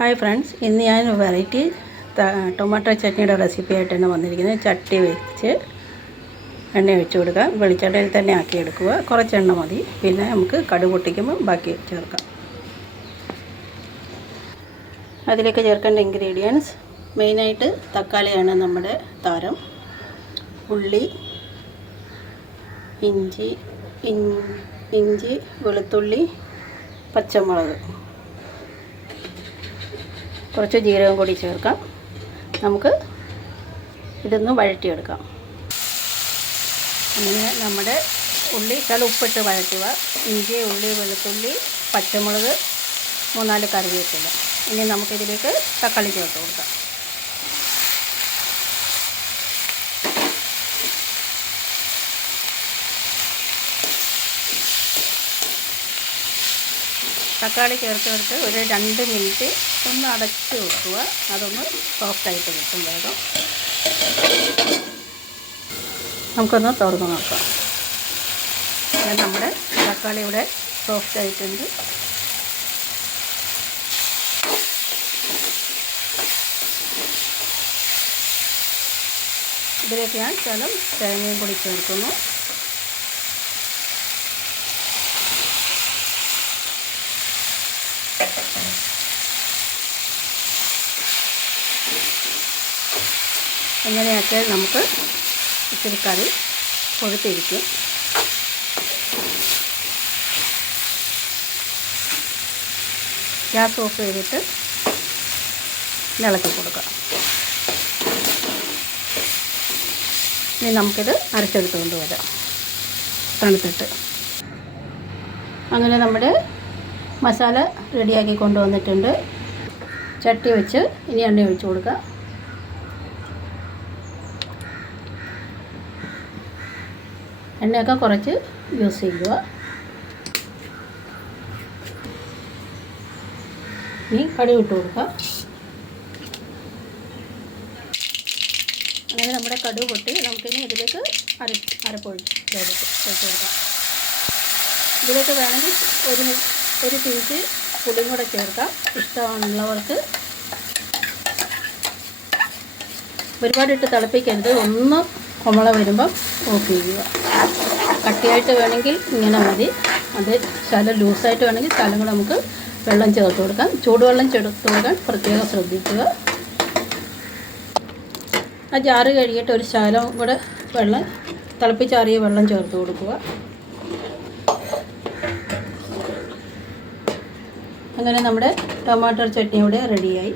Hi friends, ഇന്ന് ഞാൻ variety tomato ചട്നിയുടെ recipe ആയിട്ടാണ് വന്നിരിക്കുന്നത്. ചട്ടി വെച്ച് എണ്ണ ഒഴിച്ച് കൊടുക്കുക. വെളിച്ചെണ്ണയിൽ തന്നെ ആക്കിയെടുക്കുക. കുറച്ച് എണ്ണ മതി. പിന്നെ നമുക്ക് കടുക് പൊട്ടിക്കുമ്പോൾ ബാക്കി ചേർക്കാം. അതിലേക്ക് ചേർക്കേണ്ട ഇൻഗ്രീഡിയൻസ് മെയിനായിട്ട് തക്കാളിയാണ് നമ്മുടെ താരം. ഉള്ളി, ഇഞ്ചി, വെളുത്തുള്ളി, പച്ചമുളക്, കുറച്ച് ജീരകം കൂടി ചേർക്കാം. നമുക്ക് ഇതൊന്ന് വഴറ്റിയെടുക്കാം. അങ്ങനെ നമ്മുടെ ഉള്ളി ഉപ്പിട്ട് വഴറ്റുക. ഇഞ്ചി, ഉള്ളി, വെളുത്തുള്ളി, പച്ചമുളക്, 3-4 കറിവേപ്പില. ഇനി നമുക്കിതിലേക്ക് തക്കാളി ചേർത്ത് കൊടുക്കാം. തക്കാളി ചേർത്ത് ഒരു 2 മിനിറ്റ് ഒന്ന് അടച്ച് വെക്കുക. അതൊന്ന് സോഫ്റ്റായിട്ട് കിട്ടും വേഗം. നമുക്കൊന്ന് തുറന്ന് നോക്കാം. നമ്മുടെ തക്കാളി ഇവിടെ സോഫ്റ്റായിട്ടുണ്ട്. ഇതിലേക്ക് ഞാൻ ശകലം തേങ്ങയും കൂടി ചേർക്കുന്നു. എങ്ങനെയാക്കിയാൽ നമുക്ക് ഇച്ചിരി കറി കൊഴുത്തിരിക്കും. ഗ്യാസ് ഓഫ് ചെയ്തിട്ട് ഇളക്കി കൊടുക്കാം. ഇനി നമുക്കിത് അരച്ചെടുത്ത് കൊണ്ടുവരാം തണുത്തിട്ട്. അങ്ങനെ നമ്മുടെ മസാല റെഡിയാക്കി കൊണ്ടുവന്നിട്ടുണ്ട്. ചട്ടി വെച്ച് ഇനി എണ്ണ ഒഴിച്ച് കൊടുക്കുക. എണ്ണയൊക്കെ കുറച്ച് യൂസ് ചെയ്യുക. ഇനി കടുക് ഇട്ട് കൊടുക്കുക. അങ്ങനെ നമ്മുടെ കടുക് പൊട്ടി നമുക്കിനി ഇതിലേക്ക് അരപ്പൊഴിച്ച് കൊടുക്കാം. ഇതിലേക്ക് വേണമെങ്കിൽ ഒരു പിഞ്ച് പുളിയും കൂടെ ചേർക്കാം. ഇഷ്ടമുള്ളവർക്ക്. ഒരുപാടിട്ട് തിളപ്പിക്കരുത്. ഒന്ന് കുമള വരുമ്പം ഓഫ് ചെയ്യുക. കട്ടിയായിട്ട് വേണമെങ്കിൽ ഇങ്ങനെ മതി. അത് ശകലം ലൂസായിട്ട് വേണമെങ്കിൽ ശകലം കൂടെ നമുക്ക് വെള്ളം ചേർത്ത് കൊടുക്കാം. ചൂടുവെള്ളം ചേർത്ത് കൊടുക്കാൻ പ്രത്യേകം ശ്രദ്ധിക്കുക. ആ ജാറ് കഴുകിയിട്ട് ഒരു ശകലം കൂടെ വെള്ളം തിളപ്പിച്ചാറിയ വെള്ളം ചേർത്ത് കൊടുക്കുക. അങ്ങനെ നമ്മുടെ ടൊമാറ്റോ ചട്നി ഇവിടെ റെഡിയായി.